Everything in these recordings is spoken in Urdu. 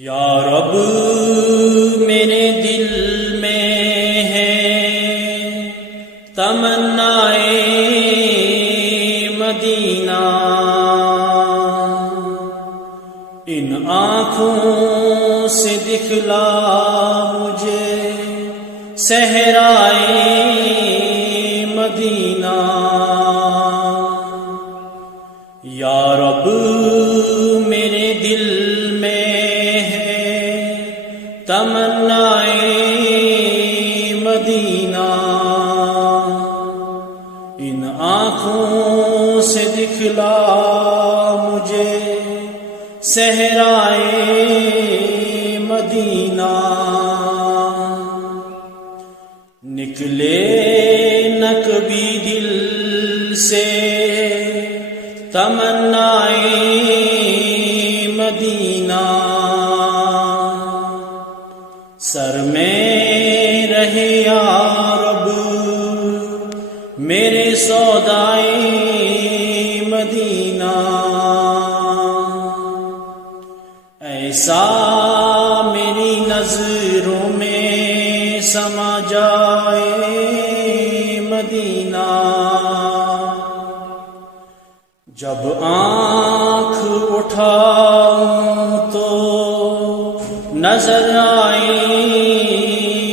یا رب میرے دل میں ہے تمنائے مدینہ، ان آنکھوں سے دکھلا مجھے صحرائے مدینہ۔ یا رب میرے دل میں ہے تمنائے مدینہ، ان آنکھوں سے دکھلا مجھے صحرائے مدینہ۔ نکلے نہ کبھی دل سے تمنائے مدینہ، سر میں رہے یا رب میرے سودائے مدینہ۔ ایسا میری نظروں میں سما جائے مدینہ، جب آنکھ اٹھاؤں تو نظر آئے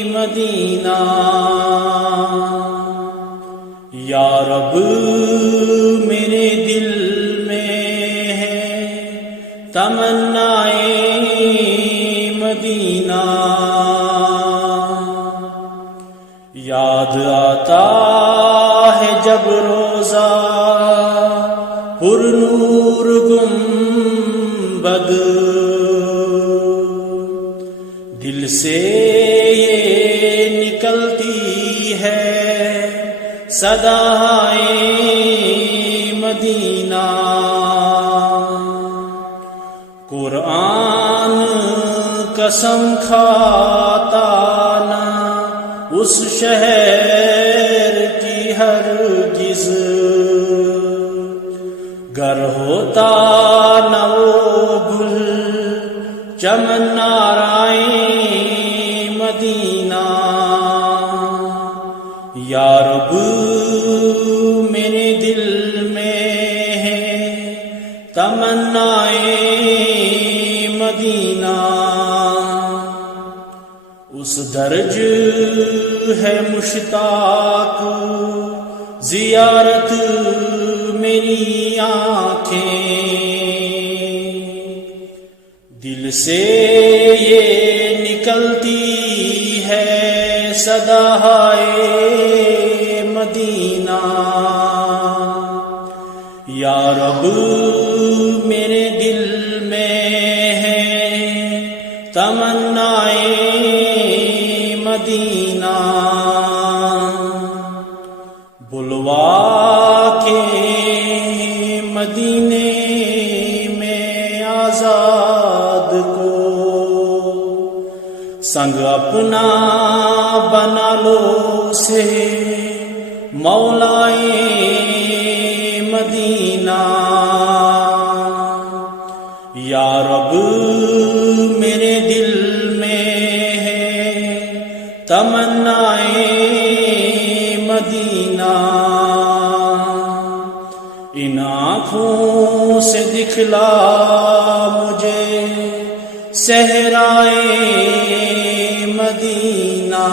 مدینہ۔ یا رب میرے دل میں ہے تمنائے مدینہ، یاد آتا ہے جب روزہ پر نور گنبد، دل سے یہ نکلتی ہے صدائے مدینہ۔ قرآن قسم کھاتا نہ اس شہر کی ہرگز، گر ہوتا نہ وہ گل چمن نارائے مدینہ۔ یا رب میرے دل میں ہے تمنائے مدینہ، اس درج ہے مشتاق زیارت میری آنکھیں، دل سے یہ نکلتی ہے صدائے مدینہ۔ یا رب میرے دل میں ہے تمنائے مدینہ، بلوا کے مدینے میں آزاد کو سنگ اپنا بنا لو سے مولائے مدینہ۔ یا رب میرے دل میں ہے تمنائے مدینہ، ان آنکھوں سے دکھلا مجھے صحرائے مدینہ۔